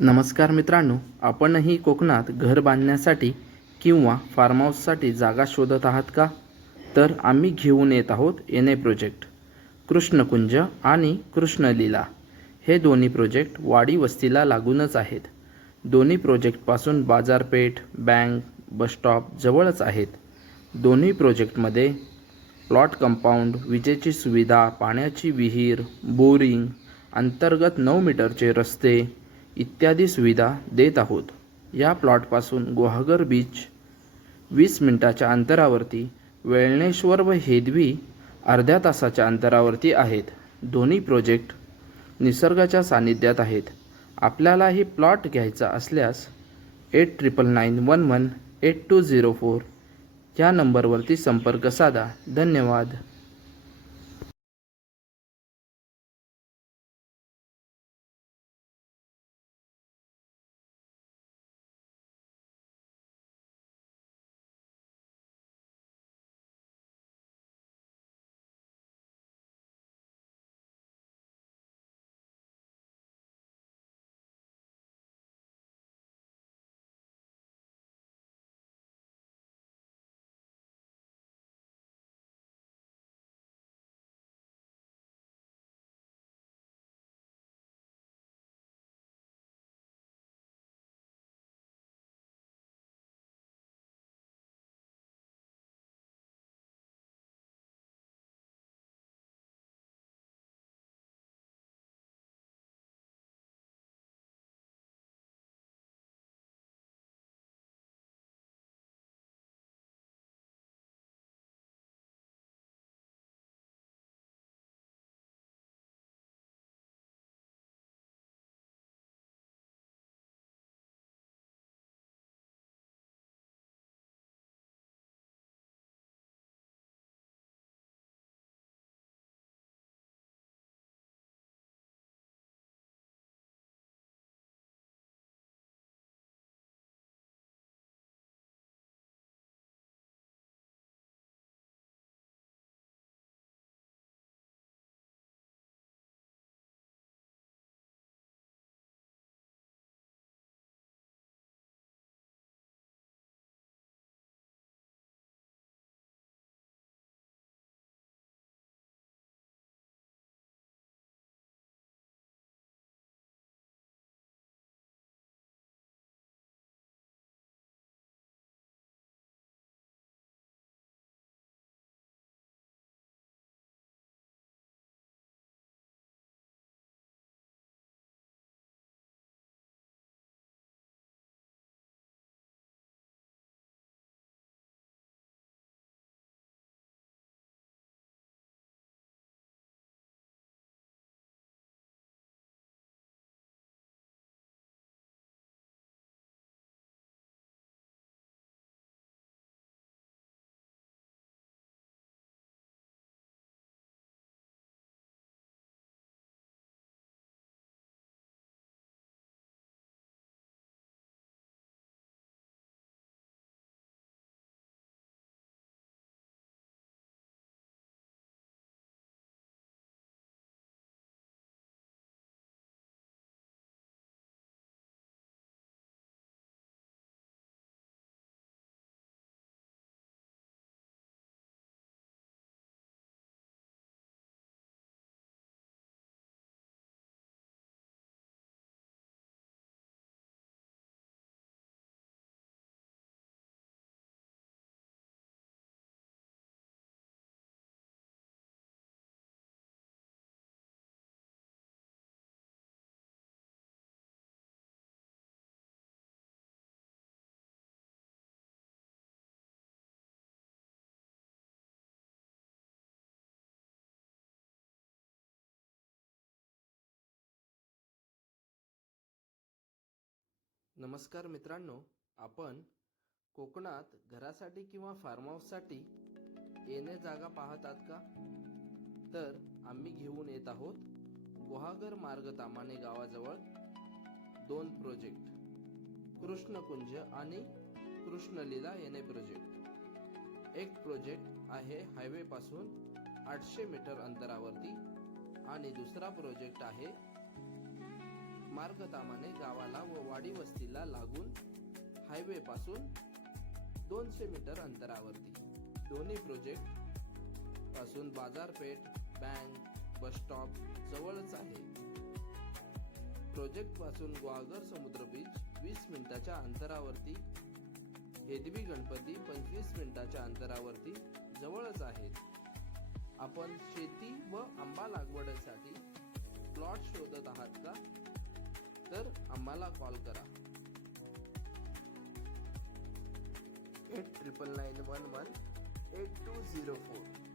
नमस्कार मित्रांनो आपणही कोकणात घर बांधण्यासाठी किंवा फार्म हाऊससाठी जागा शोधत आहात का? तर आम्ही घेऊन येत आहोत एन ए प्रोजेक्ट कृष्णकुंज आणि कृष्णलीला. हे दोन्ही प्रोजेक्ट वाडी वस्तीला लागूनच आहेत. दोन्ही प्रोजेक्टपासून बाजारपेठ बँक बसस्टॉप जवळच आहेत. दोन्ही प्रोजेक्टमध्ये प्लॉट कंपाऊंड विजेची सुविधा पाण्याची विहीर बोरिंग अंतर्गत नऊ मीटरचे रस्ते इत्यादी सुविधा देत आहोत. या प्लॉटपासून गुहागर बीच वीस मिनटाच्या अंतरावरती वेळणेश्वर व हेदवी अर्ध्या तासाच्या अंतरावरती आहेत. दोन्ही प्रोजेक्ट निसर्गाच्या सानिध्यात आहेत. आपल्यालाही प्लॉट घ्यायचा असल्यास eight triple nine one one eight two zero four या नंबरवरती संपर्क साधा. धन्यवाद. नमस्कार मित्रांनो आपण कोकणात घरासाठी किंवा फार्म हाऊससाठी येणे जागा पाहत आहात का? तर आम्ही घेऊन येत आहोत गुहागर मार्ग तामाणे गावाजवळ दोन प्रोजेक्ट कृष्णकुंज आणि कृष्णलीला येणे प्रोजेक्ट एक प्रोजेक्ट आहे हायवे पासून आठशे मीटर अंतरावरती आणि दुसरा प्रोजेक्ट आहे मार्गतामाने गावाला व वाडी वस्तीला लागून हायवे पासून दोनशे मीटर अंतरावरती. दोन्ही प्रोजेक्टपासून बाजारपेठ बँक बस स्टॉप जवळच आहे. प्रोजेक्टपासून ग्वागर समुद्र बीच वीस मिनिटाच्या अंतरावरती हेदवी गणपती पंचवीस मिनिटाच्या अंतरावरती जवळच आहेत आपण शेती व आंबा लागवडीसाठी प्लॉट शोधत आहात का? तर आम्हाला कॉल करा. Eight triple nine one one eight two zero four